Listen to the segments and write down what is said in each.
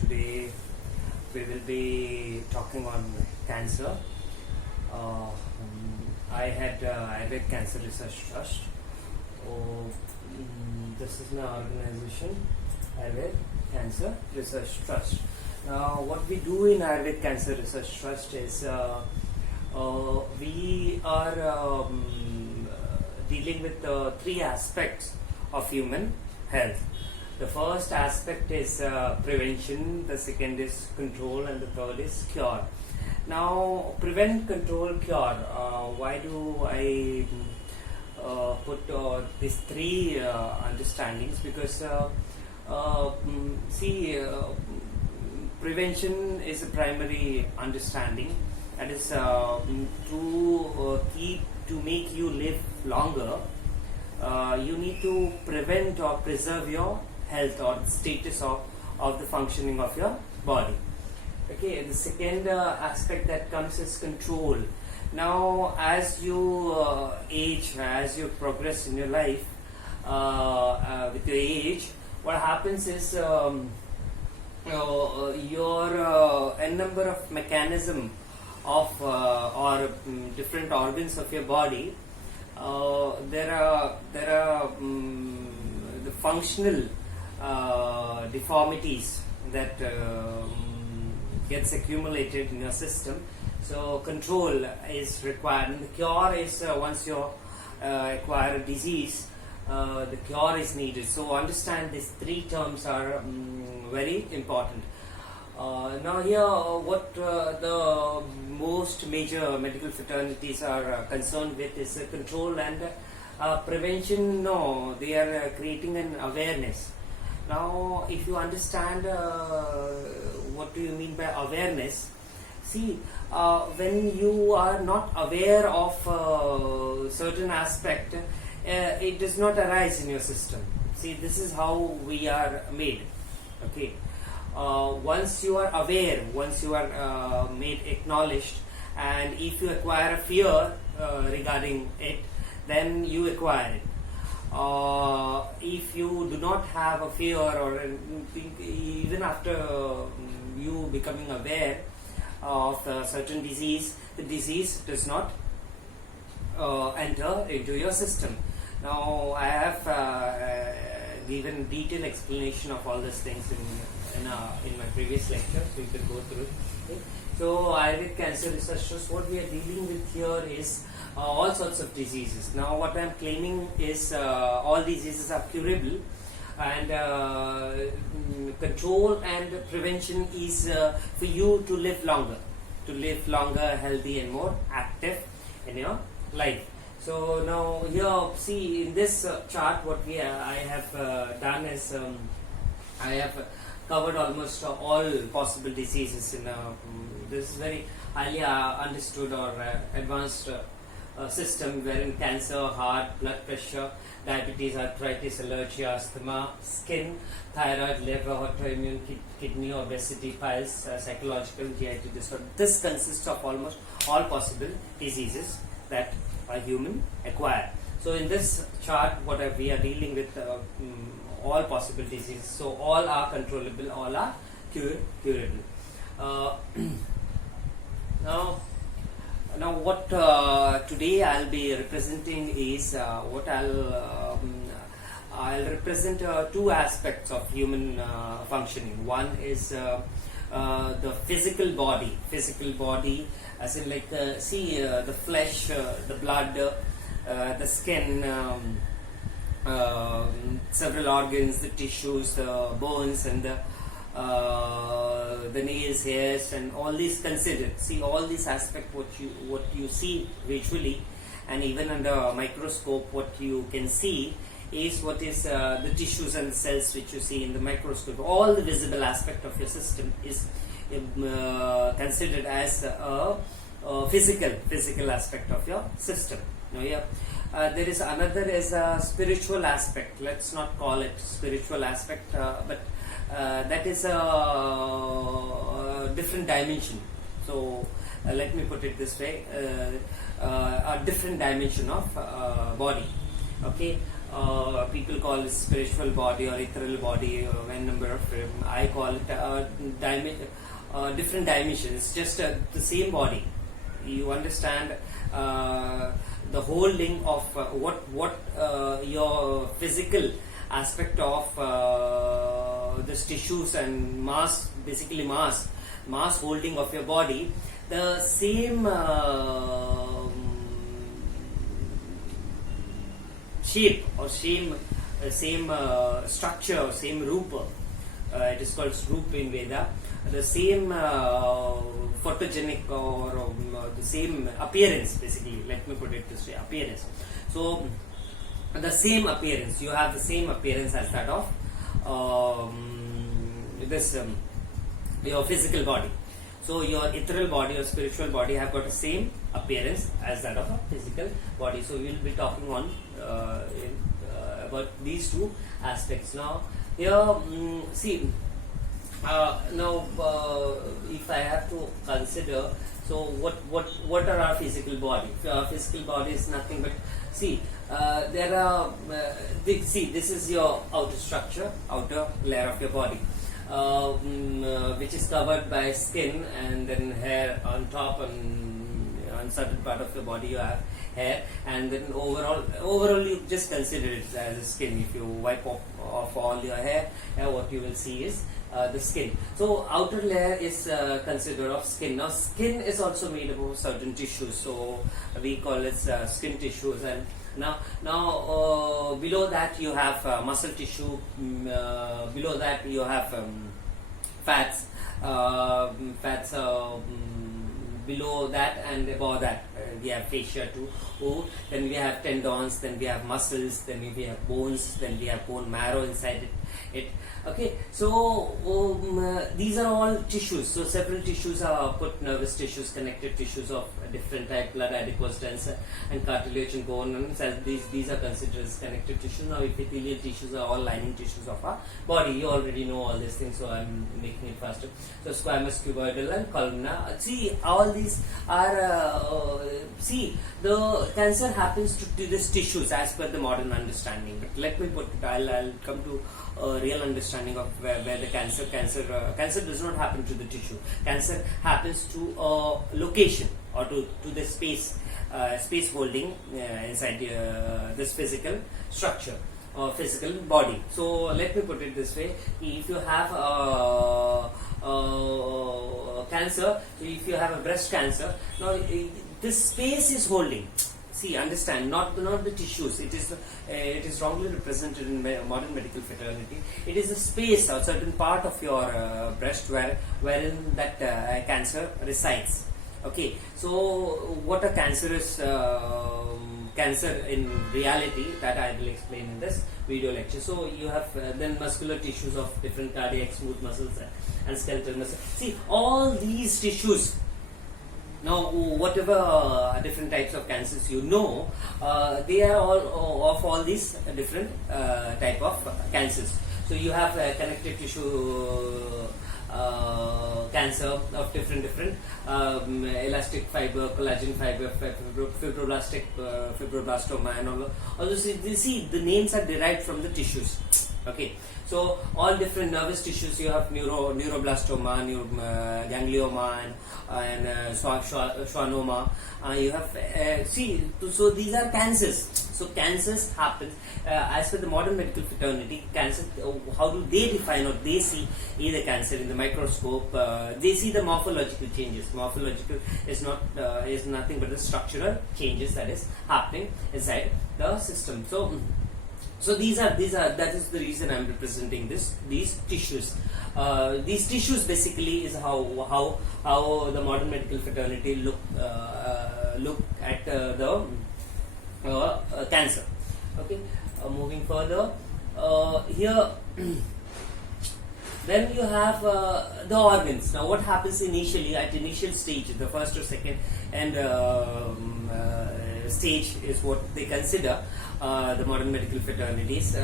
Today we will be talking on cancer. I had Ayurved Cancer Research Trust. This is my organization, Ayurved Cancer Research Trust. Now, what we do in Ayurved Cancer Research Trust is we are dealing with three aspects of human health. The first aspect is prevention, the second is control, and the third is cure. Now, prevent, control, cure. Why do I put these three understandings? Because prevention is a primary understanding, that is to make you live longer. You need to prevent or preserve your health or the status of the functioning of your body. Okay, the second aspect that comes is control. Now, as you age, as you progress in your life, with your age, what happens is your n number of mechanism of or different organs of your body. There are the functional deformities that gets accumulated in your system. So control is required, and the cure is once you acquire a disease, the cure is needed. So understand these three terms are very important. Now here, what the most major medical fraternities are concerned with is control and prevention. No, they are creating an awareness. Now, if you understand what do you mean by awareness, see, when you are not aware of certain aspect, it does not arise in your system. See, this is how we are made. Okay. Once you are aware, once you are made acknowledged, and if you acquire a fear regarding it, then you acquire it. If you do not have a fear, or even after you becoming aware of a certain disease, the disease does not enter into your system. Now, I have given detailed explanation of all these things in my previous lecture, so you can go through it. Okay. So, Ayurved Cancer Research Trust, what we are dealing with here is all sorts of diseases. Now, what I am claiming is all diseases are curable, and control and prevention is for you to live longer, healthy and more active in your life. So now here, see, in this chart, what I have done is I have covered almost all possible diseases in this very highly understood or advanced system, wherein cancer, heart, blood pressure, diabetes, arthritis, allergy, asthma, skin, thyroid, liver, autoimmune, kidney, obesity, piles, psychological, GIT disorder. This consists of almost all possible diseases that a human acquire. So in this chart, what we are dealing with all possible diseases. So all are controllable, all are curable. Now what today I'll be representing is I'll represent two aspects of human functioning. One is the physical body, as in like the flesh, the blood, the skin, several organs, the tissues, the bones, and the nails, hairs, and all these considered. See, all these aspects, what you see visually, and even under a microscope, what you can see is what is the tissues and cells which you see in the microscope. All the visible aspect of your system is considered as a physical aspect of your system. Now, there is another is a spiritual aspect. Let's not call it spiritual aspect, but that is a different dimension. So let me put it this way, a different dimension of body. Okay, People call it spiritual body or ethereal body, when number of I call it different dimensions. It's just the same body. You understand the holding of what your physical aspect of this tissues and mass, basically mass holding of your body, the same shape or same structure, same rupa. It is called Rupa in Veda. The same photogenic or the same appearance, basically. Let me put it this way: appearance. So the same appearance. You have the same appearance as that of your physical body. So your ethereal body or spiritual body have got the same appearance as that of a physical body. So we will be talking on about these two aspects. Now here, see, now if I have to consider, so what are our physical body? Our physical body is nothing but, see, there are see, this is your outer structure, outer layer of your body, which is covered by skin and then hair on top, and on certain part of the body you have hair, and then overall you just consider it as a skin. If you wipe off all your hair, what you will see is the skin. So outer layer is considered of skin. Now skin is also made up of certain tissues, so we call it skin tissues. And now below that you have muscle tissue, below that you have fats, below that, and above that we have fascia too. Then we have tendons, then we have muscles, then we have bones, then we have bone marrow inside it. Okay, so these are all tissues. So several tissues are put: nervous tissues, connective tissues of different type, blood, adipose, dense, and cartilage and bone. And these are considered as connective tissues. Now epithelial tissues are all lining tissues of our body. You already know all these things, so I'm making it faster. So squamous, cuboidal, and columnar. See, all these are see, the cancer happens to these tissues as per the modern understanding. But let me put it. I'll come to a real understanding of where the cancer does not happen to the tissue. Cancer happens to a location or to the space holding inside this physical structure or physical body. So let me put it this way: if you have cancer, if you have a breast cancer, now this space is holding. See, understand, not the tissues. It is wrongly represented in modern medical fraternity. It is a space or certain part of your breast wherein that cancer resides. Okay, so what a cancerous cancer in reality, that I will explain in this video lecture. So you have then muscular tissues of different cardiac, smooth muscles, and skeletal muscles. See, all these tissues. Now, whatever different types of cancers you know, they are all of all these different type of cancers. So you have connective tissue cancer of different elastic fiber, collagen fiber, fibroblastoma, and all. Also, see, the names are derived from the tissues. Okay, so all different nervous tissues. You have neuroblastoma, ganglioma, and schwannoma. You have see. So these are cancers. So cancers happen as per the modern medical fraternity. Cancer. How do they define or they see the cancer in the microscope? They see the morphological changes. Morphological is nothing but the structural changes that is happening inside the system. So these are that is the reason I'm representing these tissues. These tissues basically is how the modern medical fraternity look at the cancer. Okay, moving further, here then you have the organs. Now what happens initially at initial stage, the first or second and stage is what they consider the modern medical fraternities.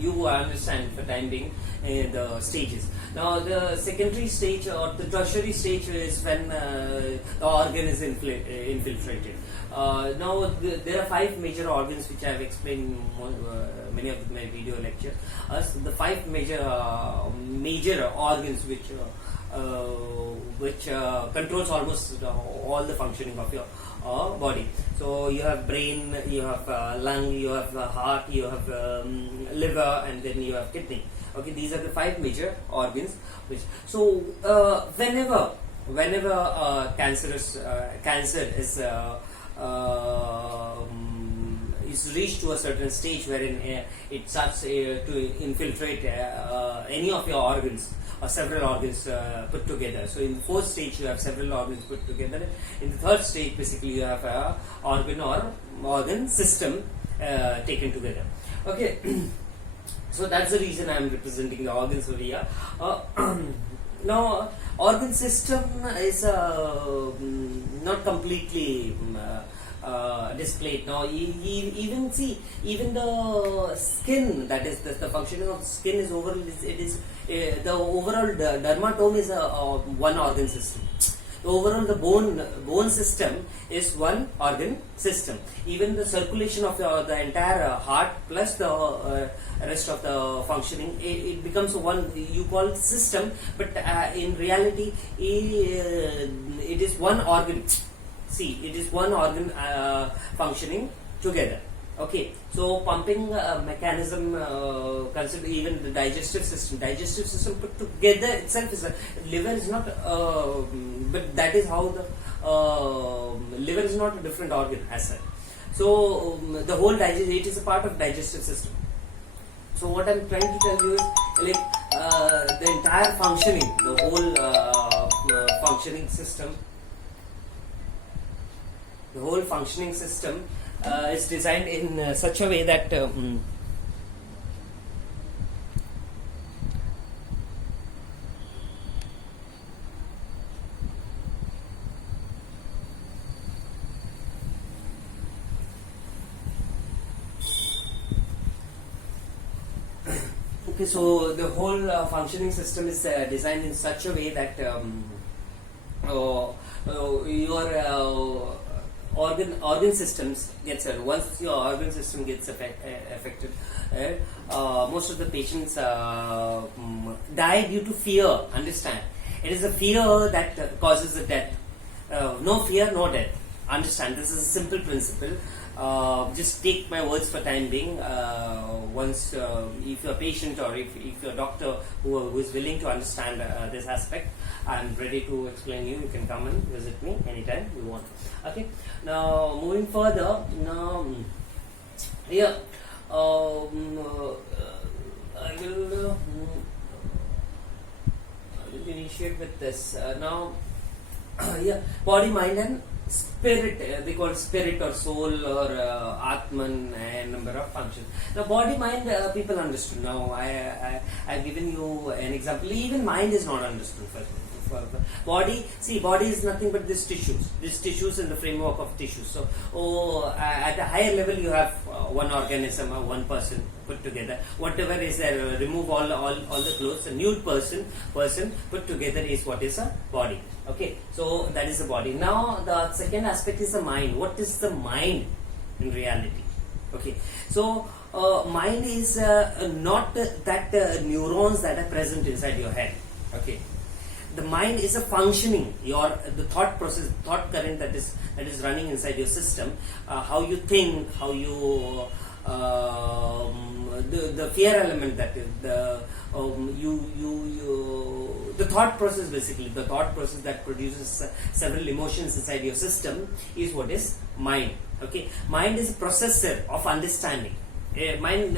you understand for time being the stages. Now the secondary stage or the tertiary stage is when the organ is infiltrated. Now there are 5 major organs which I have explained in many of my video lectures. The 5 major organs which controls almost all the functioning of your body. So you have brain, you have lung, you have heart, you have liver, and then you have kidney. Okay, these are the 5 major organs. Whenever cancer is reached to a certain stage wherein it starts to infiltrate any of your organs or several organs put together. So in the 4th stage you have several organs put together. In the 3rd stage basically you have a organ system taken together. Okay. So that's the reason I am representing the organs over here. Now organ system is not completely displayed. Now even the skin, that is the functioning of the skin is the overall dermatome is one organ system. Overall the bone system is one organ system. Even the circulation of the entire heart plus the rest of the functioning, it becomes one, you call it system, but in reality it is one organ. See, it is one organ functioning together. Okay, so pumping mechanism, consider even the digestive system put together itself is liver is not, but that is how the liver is not a different organ as such. So the whole it is a part of digestive system. So what I'm trying to tell you is the entire functioning, the whole functioning system. The whole functioning system is designed in such a way that okay, so the whole functioning system is designed in such a way that your organ systems gets once your organ system gets affected, most of the patients die due to fear. Understand, it is the fear that causes the death. No fear, no death. Understand, this is a simple principle. Just take my words for time being. Once if you're a patient or if you're a doctor who is willing to understand this aspect, I'm ready to explain you. You can come and visit me anytime you want. Okay. Now moving further. Now here I will initiate with this. Now yeah, body, mind, and spirit. They call it spirit or soul or Atman, and number of functions. Now body, mind, people understood. Now I've given you an example. Even mind is not understood first. Body, see, body is nothing but these tissues in the framework of tissues. So at a higher level you have one organism or one person put together. Whatever is there, remove all the clothes. A nude person put together is what is a body. Okay, so that is the body. Now the second aspect is the mind. What is the mind in reality? Okay, so mind is not that neurons that are present inside your head. Okay, the mind is a functioning, the thought process, thought current that is running inside your system. How you think, how you the fear element, that is the thought process, basically the thought process that produces several emotions inside your system is what is mind. Okay, mind is a processor of understanding. Mind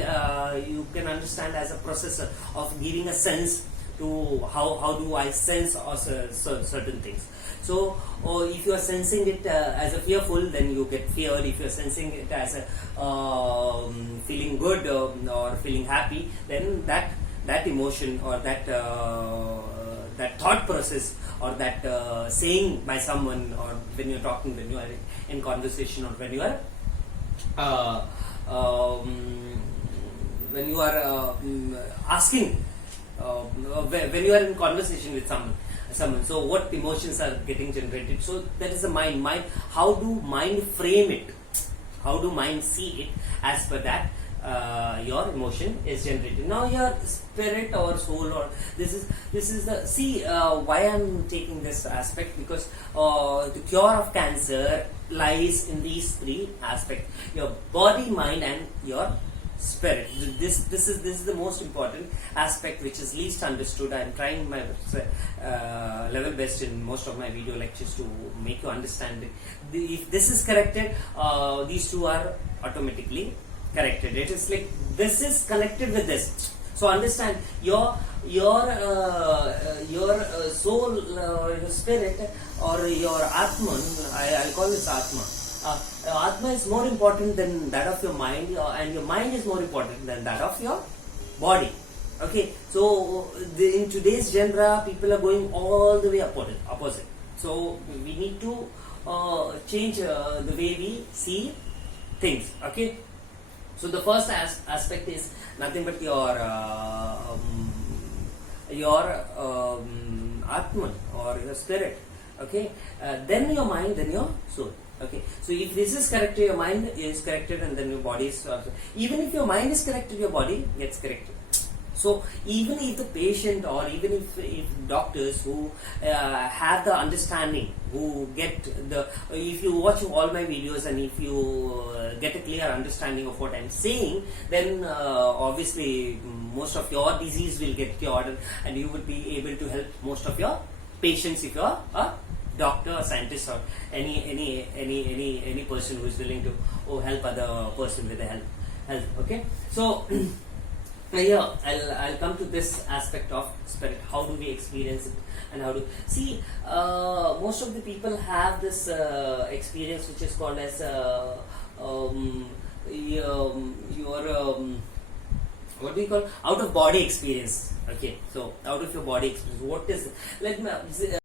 you can understand as a processor of giving a sense to how do I sense certain things. So if you are sensing it as a fearful, then you get fear. If you are sensing it as a feeling good or feeling happy, then that emotion or that thought process or that saying by someone, or when you're talking, when you are in conversation, or when you are when you are asking, when you are in conversation with someone, so what emotions are getting generated? So that is the mind. How do mind frame it? How do mind see it? As per that, your emotion is generated. Now your spirit or soul, or this is the why I'm taking this aspect, because the cure of cancer lies in these three aspects: your body, mind, and your spirit. This is the most important aspect, which is least understood. I'm trying my level best in most of my video lectures to make you understand it. If this is corrected, these two are automatically corrected. It is like this is connected with this. So understand your soul, your spirit, or your Atman. I'll call this Atma. Atma is more important than that of your mind, and your mind is more important than that of your body. Okay, so in today's genre, people are going all the way opposite. So we need to change the way we see things. Okay, so the first aspect is nothing but your Atman or your spirit. Okay, then your mind, then your soul. Okay, so if this is corrected, your mind is corrected, and then your body is also. Even if your mind is corrected, your body gets corrected. So even if the patient, or even if doctors who have the understanding, who get if you watch all my videos and if you get a clear understanding of what I'm saying, then obviously most of your disease will get cured, and you will be able to help most of your patients if you're a doctor, or scientist, or any person who is willing to help other person with the health. Okay, so here I'll come to this aspect of spirit. How do we experience it, and how do see? Most of the people have this experience, which is called as what do you call out of body experience? Okay, so out of your body experience. What is? Let me.